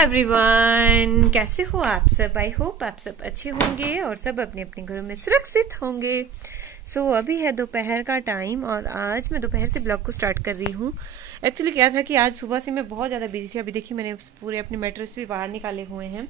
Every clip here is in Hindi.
एवरीवन, कैसे हो आप सब। आई होप आप सब अच्छे होंगे और सब अपने अपने घरों में सुरक्षित होंगे। सो अभी है दोपहर का टाइम और आज मैं दोपहर से ब्लॉग को स्टार्ट कर रही हूँ। एक्चुअली क्या था कि आज सुबह से मैं बहुत ज़्यादा बिजी थी। अभी देखिए मैंने पूरे अपने मैट्रेस भी बाहर निकाले हुए हैं,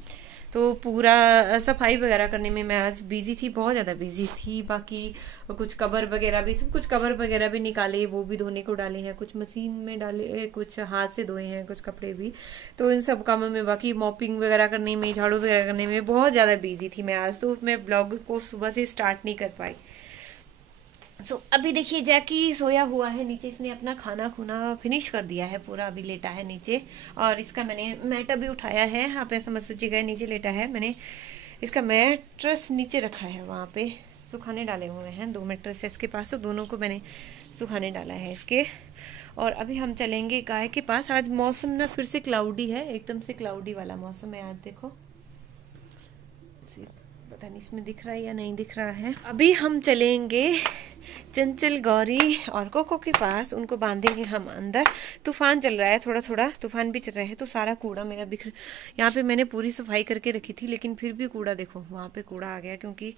तो पूरा सफाई वगैरह करने में मैं आज बिजी थी, बहुत ज़्यादा बिजी थी। बाकी कुछ कवर वगैरह भी, सब कुछ कवर वगैरह भी निकाले, वो भी धोने को डाले हैं, कुछ मशीन में डाले, कुछ हाथ से धोए हैं, कुछ कपड़े भी। तो इन सब कामों में, बाकी मॉपिंग वगैरह करने में, झाड़ू वगैरह करने में बहुत ज़्यादा बिजी थी मैं आज, तो मैं ब्लॉग को सुबह से स्टार्ट नहीं कर पाई। अभी देखिए जैकी सोया हुआ है नीचे, इसने अपना खाना खुना फिनिश कर दिया है पूरा, अभी लेटा है नीचे। और इसका मैंने मैट अभी उठाया है, आप ऐसा मत सोचिएगा नीचे लेटा है, मैंने इसका मैट्रेस नीचे रखा है, वहाँ पे सुखाने डाले हुए हैं। 2 मैट्रेस है इसके पास, तो दोनों को मैंने सुखाने डाला है इसके। और अभी हम चलेंगे गाय के पास। आज मौसम ना फिर से क्लाउडी है, एकदम से क्लाउडी वाला मौसम है आज। देखो पता नहीं इसमें दिख रहा है या नहीं दिख रहा है। अभी हम चलेंगे चंचल, गौरी और कोको के पास, उनको बांधेंगे हम अंदर। तूफान चल रहा है, थोड़ा थोड़ा तूफान भी चल रहा है, तो सारा कूड़ा मेरा बिखर, यहाँ पे मैंने पूरी सफाई करके रखी थी, लेकिन फिर भी कूड़ा देखो वहाँ पे कूड़ा आ गया। क्योंकि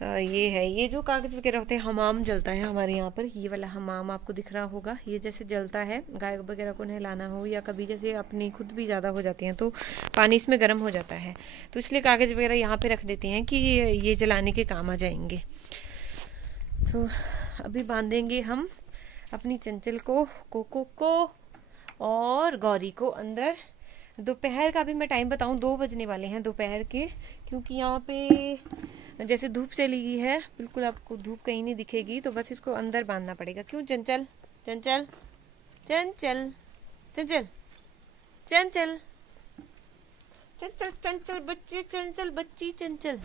ये है, ये जो कागज वगैरह होते हैं, हमाम जलता है हमारे यहाँ पर, ये वाला हमाम आपको दिख रहा होगा, ये जैसे जलता है गाय वगैरह को नहलाना हो, या कभी जैसे अपनी खुद भी ज़्यादा हो जाती हैं तो पानी इसमें गर्म हो जाता है, तो इसलिए कागज वगैरह यहाँ पे रख देते हैं कि ये जलाने के काम आ जाएंगे। तो अभी बांधेंगे हम अपनी चंचल को, कोको को और गौरी को अंदर। दोपहर का भी मैं टाइम बताऊं, 2 बजने वाले हैं दोपहर के, क्योंकि यहाँ पे जैसे धूप चली गई है, बिल्कुल आपको धूप कहीं नहीं दिखेगी, तो बस इसको अंदर बांधना पड़ेगा। क्यों चंचल, चंचल, चंचल, चंचल, चंचल, चंचल, चंचल बच्ची, चंचल बच्ची, चंचल।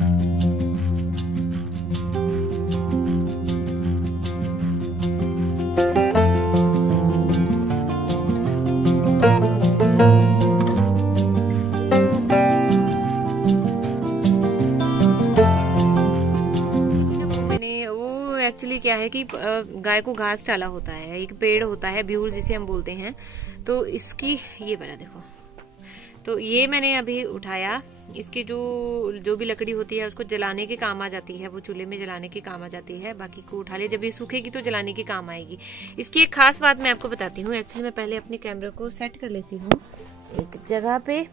एक्चुअली क्या है कि गाय को घास डाला होता है, एक पेड़ होता है ब्यूल जिसे हम बोलते हैं, तो इसकी ये बना देखो, तो ये मैंने अभी उठाया। इसकी जो भी लकड़ी होती है उसको जलाने के काम आ जाती है, वो चूल्हे में जलाने के काम आ जाती है। बाकी को उठा ले, जब ये सूखेगी तो जलाने के काम आएगी। इसकी एक खास बात मैं आपको बताती हूँ। एक्चुअली मैं पहले अपने कैमरे को सेट कर लेती हूँ एक जगह पे।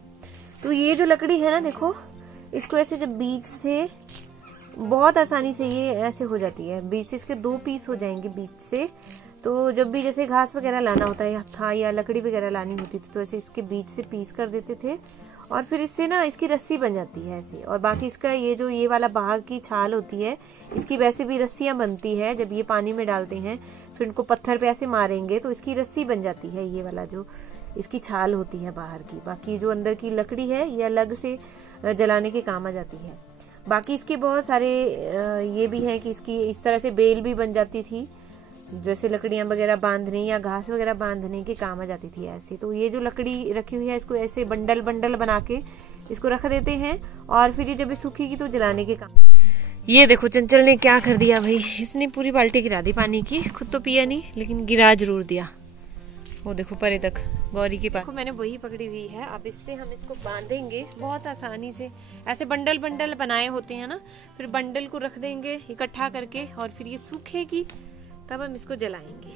तो ये जो लकड़ी है ना, देखो इसको ऐसे जब बीच से बहुत आसानी से ये ऐसे हो जाती है, बीच से इसके 2 पीस हो जाएंगे बीच से। तो जब भी जैसे घास वगैरह लाना होता है था या लकड़ी वगैरह लानी होती थी, तो ऐसे इसके बीच से पीस कर देते थे, और फिर इससे ना इसकी रस्सी बन जाती है ऐसे। और बाकी इसका ये वाला बाहर की छाल होती है, इसकी वैसे भी रस्सियाँ बनती है। जब ये पानी में डालते हैं फिर इनको पत्थर पे ऐसे मारेंगे तो इसकी रस्सी बन जाती है, ये वाला जो इसकी छाल होती है बाहर की। बाकी जो अंदर की लकड़ी है ये अलग से जलाने के काम आ जाती है। बाकी इसके बहुत सारे ये भी हैं कि इसकी इस तरह से बेल भी बन जाती थी, जैसे लकड़ियां वगैरह बांधने या घास वगैरह बांधने के काम आ जाती थी ऐसे। तो ये जो लकड़ी रखी हुई है, इसको ऐसे बंडल बंडल बना के इसको रख देते हैं, और फिर ये जब ये सूखेगी तो जलाने के काम। ये देखो चंचल ने क्या कर दिया भाई, इसने पूरी बाल्टी गिरा दी पानी की, खुद तो पिया नहीं लेकिन गिरा जरूर दिया। वो देखो परे तक गौरी के पास मैंने वही पकड़ी हुई है। अब इससे हम इसको बांधेंगे बहुत आसानी से, ऐसे बंडल बंडल बनाए होते हैं ना, फिर बंडल को रख देंगे इकट्ठा करके, और फिर ये सूखेगी तब हम इसको जलाएंगे।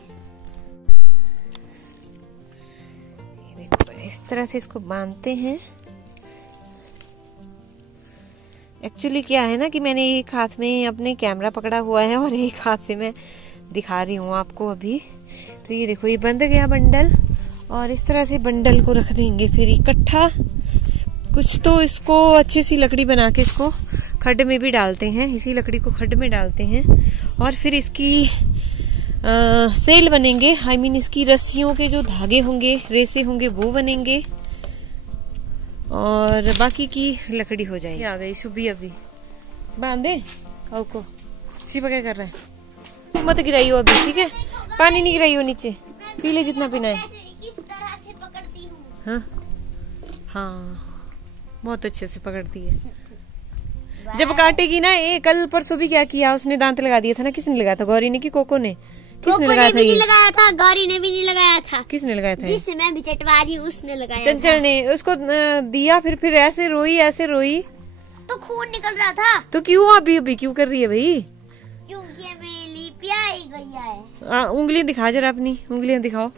ये देखो इस तरह से इसको बांधते हैं। एक्चुअली क्या है ना कि मैंने एक हाथ में अपने कैमरा पकड़ा हुआ है और एक हाथ से मैं दिखा रही हूँ आपको अभी। तो ये देखो ये बंध गया बंडल, और इस तरह से बंडल को रख देंगे फिर इकट्ठा। कुछ तो इसको अच्छी सी लकड़ी बना के इसको खड्ड में भी डालते हैं, इसी लकड़ी को खड्ड में डालते हैं, और फिर इसकी सेल बनेंगे। आई मीन इसकी रस्सियों के जो धागे होंगे, रेसे होंगे, वो बनेंगे, और बाकी की लकड़ी हो जाएगी। आ गई सुबह, अभी बांधे खाओ को। शिवा क्या कर रहा है, मत गिराइयो अभी, ठीक है, पानी नहीं गिराइयो नीचे, पी ले जितना पीना है। इस तरह से पकड़ती हूँ। हाँ हाँ, बहुत अच्छे से पकड़ती है। जब काटेगी ना, कल परसों भी क्या किया उसने, दांत लगा दिया था ना, किसने लगाया था, गौरी ने कि कोको ने, किसने लगाया था? नहीं लगाया था, गौरी ने भी नहीं लगाया था। किसने लगाया था? जिससे मैं भी चटवा रही हूँ उसने लगाया। चंचल ने उसको दिया, फिर ऐसे रोई तो खून निकल रहा था। तो क्यों अभी क्यों कर रही है भाई? क्योंकि मेरी प्यारी गैया है। उंगलियां दिखा जरा, अपनी उंगलियां दिखाओ।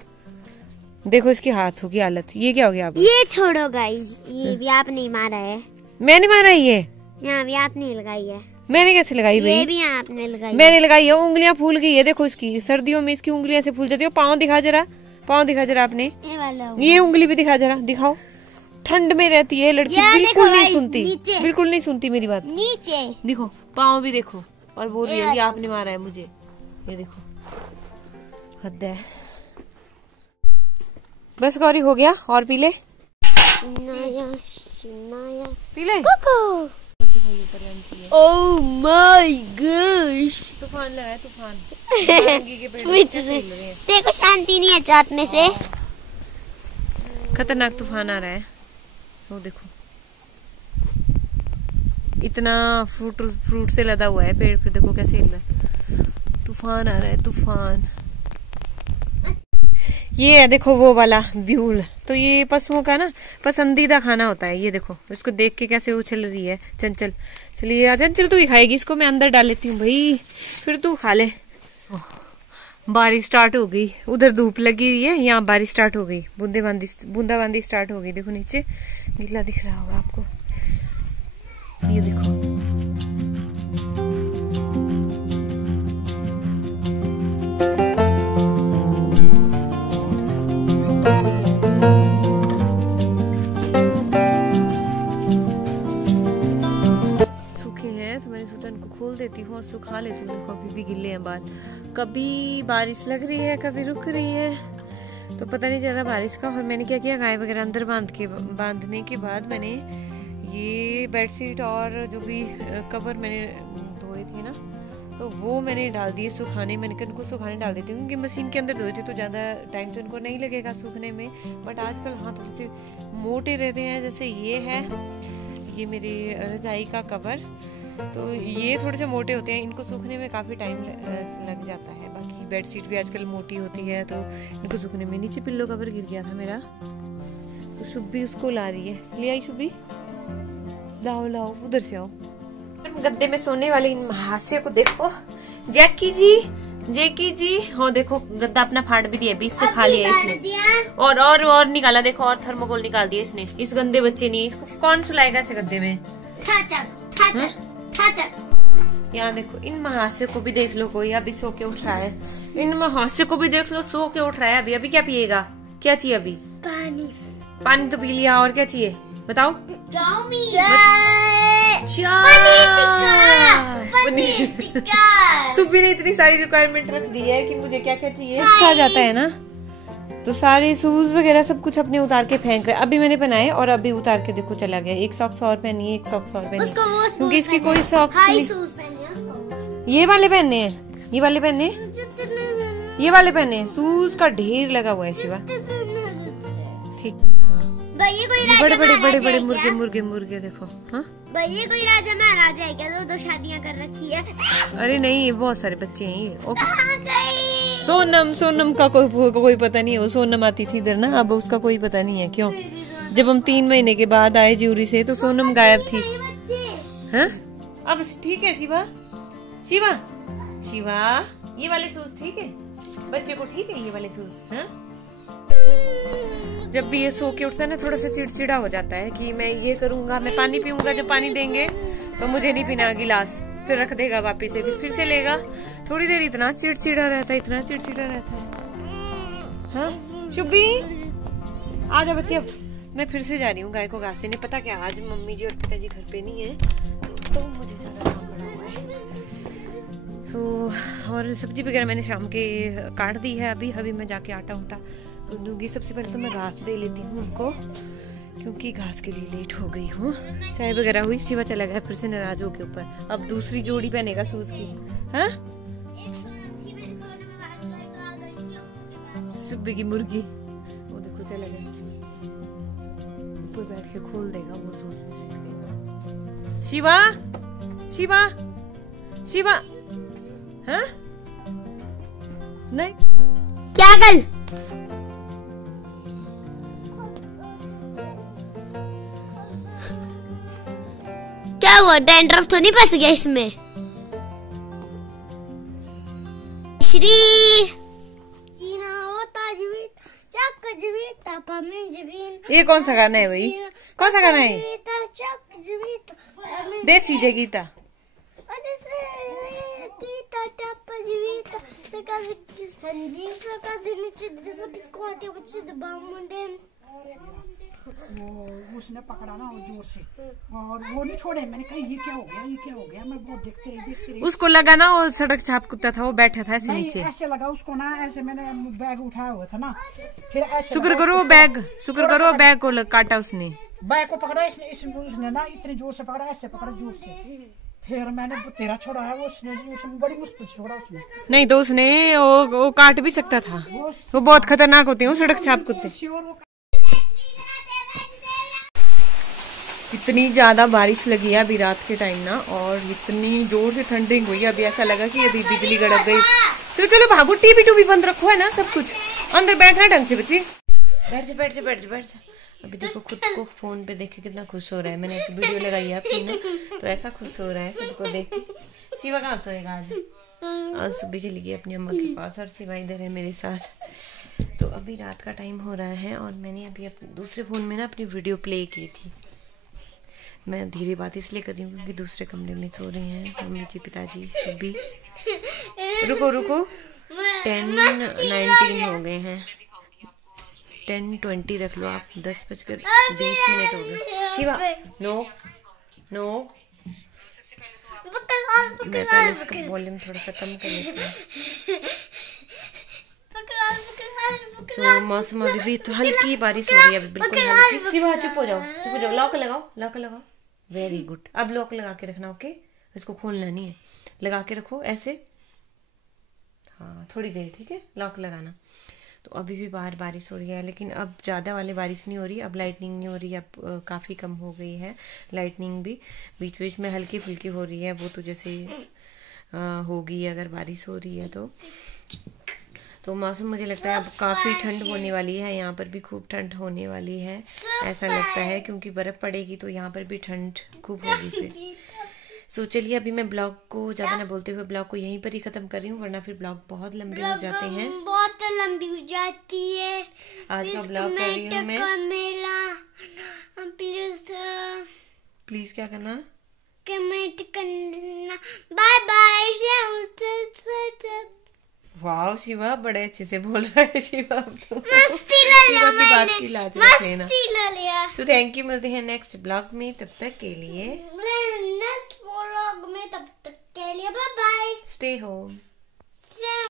देखो इसके हाथों की हालत, ये क्या हो गया? आप ये छोड़ो गाइस, ये भी आपने ही मारा है। मैंने मारा है? ये यहाँ भी आपने लगाई है। मैंने कैसे लगाई भाई? ये भी आपने लगाई। मैंने लगाई है, उंगलियां फूल गई है। देखो इसकी, सर्दियों में इसकी उंगलियां से फूल जाती है। पाँव दिखा जरा, पाँव दिखा जरा आपने। ये उंगली भी दिखा जरा, दिखाओ। ठंड में रहती है लड़की, बिल्कुल नहीं सुनती, बिल्कुल नहीं सुनती मेरी बात। नीचे देखो पाँव भी देखो, और बोल रही है कि आपने मारा है मुझे। ये देखो, हद है। बस गौरी हो गया, और पी ले, पी ले। ओह माय गॉश, तूफान लगा है, तूफान। देखो शांति नहीं है चाटने से। खतरनाक तूफान आ रहा है, वो देखो। इतना फ्रूट से लदा हुआ है पेड़ पे, देखो कैसे हिल रहा है। तूफान आ रहा है, तूफान। ये है देखो वो वाला ब्यूल, तो ये पशुओं का ना पसंदीदा खाना होता है। ये देखो इसको देख के कैसे उछल रही है चंचल। चलिए चंचल तू ही खाएगी इसको, मैं अंदर डाल लेती हूँ भाई, फिर तू खा ले। बारिश स्टार्ट हो गई, उधर धूप लगी हुई है, यहाँ बारिश स्टार्ट हो गई। बूंदाबांदी स्टार्ट हो गई। देखो नीचे गीला दिख रहा होगा आपको, ये देखो। खोल देती हूँ और सुखा लेती हूँ। देखो अभी भी गिले हैं बाल, कभी बारिश लग रही है कभी रुक रही है, तो पता नहीं चल रहा बारिश का। और मैंने क्या किया, गाय वगैरह अंदर बांधने के बाद मैंने ये बेडशीट और जो भी कवर मैंने धोए थे ना, तो वो मैंने डाल दिए सुखाने। मैंने इनको सुखाने डाल देती हूँ, क्योंकि मशीन के अंदर धोए थे तो ज़्यादा टाइम तो इनको नहीं लगेगा सूखने में। बट आजकल हाँ थोड़े से मोटे रहते हैं, जैसे ये है, ये मेरी रजाई का कवर, तो ये थोड़े से मोटे होते हैं, इनको सूखने में काफ़ी टाइम लग जाता है। बाकी बेडशीट भी आजकल मोटी होती है, तो इनको सूखने में। नीचे पिल्लो कवर गिर गया था मेरा, तो शुभी उसको ला रही है। ले आई शुभी, लाओ लाओ, उधर से आओ। गद्दे में सोने वाले इन हास्य को देखो। जैकी जी हो, देखो गद्दा अपना फाड़ भी दिया, बीच से खा लिया इसने, और निकाला। देखो और थर्मोकोल निकाल दिया इसने। इस गंदे बच्चे ने, इसको कौन सुलाएगा ऐसे गद्दे में? यहाँ देखो, इन महास्य को भी देख लो, कोई अभी सो के उठ रहा है। इन महास्य को भी देख लो, सो के उठ रहा है। अभी क्या पिएगा? क्या चाहिए अभी? पानी तो पी लिया, और क्या चाहिए बताओ? सुबह ने इतनी सारी रिक्वायरमेंट रख दी है कि मुझे क्या क्या चाहिए। खा जाता है ना, तो सारे शूज वगैरह सब कुछ अपने उतार के फेंक रहे। अभी मैंने पहनाए और अभी उतार के देखो चला गया। एक सॉक्स और पहनी है, एक सॉक्स और पहनी, क्योंकि इसकी कोई सॉक्स नहीं। ये वाले पहनने हैं, ये वाले पहनने, ये वाले पहनने। शूज का ढेर लगा हुआ है शिवा। ठीक, बड़े मुर्गे देखो। हाँ ये कोई राजा महाराजा है क्या? दो शादियां कर रखी है। अरे नहीं, बहुत सारे बच्चे हैं ये। सोनम का कोई पता नहीं है। वो सोनम आती थी इधर ना, अब उसका कोई पता नहीं है क्यों। जब हम 3 महीने के बाद आए ज्यूरी से, तो सोनम गायब थी। हाँ अब ठीक है शिवा, ये वाले शूज ठीक है बच्चे को? ठीक है ये वाले शूज। हाँ जब भी ये सो के उठता है ना, थोड़ा सा चिड़चिड़ा हो जाता है कि मैं ये करूंगा, मैं पानी पीऊंगा। जब पानी देंगे तो मुझे नहीं पीना गिलास, फिर रख देगा वापिस से, फिर से लेगा। थोड़ी देर इतना चिड़चिड़ा रहता है, इतना चिड़चिड़ा रहता है। हाँ शुभी आजा बच्चे, अब मैं फिर से जा रही हूँ गाय को घास देने। पता क्या, आज मम्मी जी और पिताजी घर पे नहीं है, तो मुझे ज्यादा काम पड़ा हुआ है। तो और सब्जी वगैरह मैंने शाम के काट दी है। अभी मैं जाके आटा उटा दूंगी। सबसे पहले तो मैं घास दे लेती हूँ उनको, क्योंकि घास के लिए लेट हो गई हूँ। चाय वगैरह हुई, शिवा चला गया फिर से नाराज होके ऊपर। अब दूसरी जोड़ी पहनेगा शूज की। हाँ सुबह की मुर्गी, वो देखो चला गया ऊपर बैठ के, खोल देगा वो शूज। शिवा हाँ नहीं क्या कल क्या हुआ? डैंड्रफ तो नहीं फंस गया इसमें? श्री ये कौन सा गाना है भाई? कौन सा गाना है? देसी जय गीता। उसने पकड़ा ना जोर से और वो नहीं छोड़े। मैंने कहा ये क्या हो गया, ये क्या हो गया। मैं बहुत देखते रही। उसको लगा ना वो सड़क छाप कुत्ता था, वो बैठा था ऐसे नीचे। ऐसे लगा उसको ना, ऐसे मैंने बैग उठाया हुआ था ना, फिर ऐसे शुक्र करो बैग को काटा उसने। बैग को पकड़ा उसने ना इतने जोर से पकड़ा, ऐसे पकड़ा जोर से। फिर मैंने तेरा छोड़ा है, उसने बड़ी मुश्किल से छोड़ा उसने। नहीं तो उसने वो काट भी सकता था। वो बहुत खतरनाक होते हैं सड़क छाप कुत्ते। इतनी ज्यादा बारिश लगी है अभी रात के टाइम ना, और इतनी जोर से ठंडी हुई। अभी ऐसा लगा कि अभी बिजली गड़क गई। तो चलो भागो, टीवी टूवी बंद रखो है ना, सब कुछ अंदर बैठना ढंग से। बच्चे बैठ जा। अभी देखो खुद को फोन पे देख के कितना खुश हो रहा है। मैंने एक वीडियो लगाई है अपनी ना, तो ऐसा खुश हो रहा है खुद को देख के। शिवा कहाँ सोएगा आज सुबह चली गई अपनी अम्मा के पास, और शिवा इधर है मेरे साथ। तो अभी रात का टाइम हो रहा है, और मैंने अभी अपने दूसरे फोन में ना अपनी वीडियो प्ले की थी। मैं धीरे बात इसलिए कर रही हूँ क्योंकि दूसरे कमरे में सो रही हैं मम्मी जी, पिताजी सभी। रुको 10:19 हो गए हैं। 10:20 रख लो आप। 10:20 हो गए। शिवा नो मैं पहले इसका वॉल्यूम थोड़ा सा कम कर लेती हूँ। तो मौसम अभी भी तो हल्की बारिश हो रही है, अभी बिल्कुल हल्की। शिवा चुप हो जाओ। लॉक लगाओ। Very good. अब लॉक लगा के रखना, ओके? इसको खोलना नहीं है, लगा के रखो ऐसे। हाँ थोड़ी देर, ठीक है, लॉक लगाना। तो अभी भी बाहर बारिश हो रही है, लेकिन अब ज़्यादा वाली बारिश नहीं हो रही। अब लाइटनिंग नहीं हो रही, अब काफ़ी कम हो गई है लाइटनिंग भी। बीच बीच में हल्की फुल्की हो रही है, वो तो जैसे होगी अगर बारिश हो रही है तो मौसम मुझे लगता है अब काफ़ी ठंड होने वाली है। यहाँ पर भी खूब ठंड होने वाली है ऐसा लगता है, क्योंकि बर्फ़ पड़ेगी तो यहाँ पर भी ठंड खूब होगी फिर। सो चलिए अभी मैं ब्लॉग को ज़्यादा ना बोलते हुए ब्लॉग को यहीं पर ही ख़त्म कर रही हूँ, वरना फिर ब्लॉग बहुत लंबे हो जाते हैं। बहुत लंबी हो जाती है। आज का ब्लॉग कर रही हूँ मैं। प्लीज क्या करना? कमेंट करना। Bye bye. वाह शिवा बड़े अच्छे से बोल रहा है शिवा। अब तो मस्ती ले शिवा की बात की लाज रख लेना। मस्ती ले लिया। तो थैंक यू, मिलते हैं नेक्स्ट ब्लॉग में, तब तक के लिए नेक्स्ट ब्लॉग में, तब तक के लिए बाय बाय। Stay home.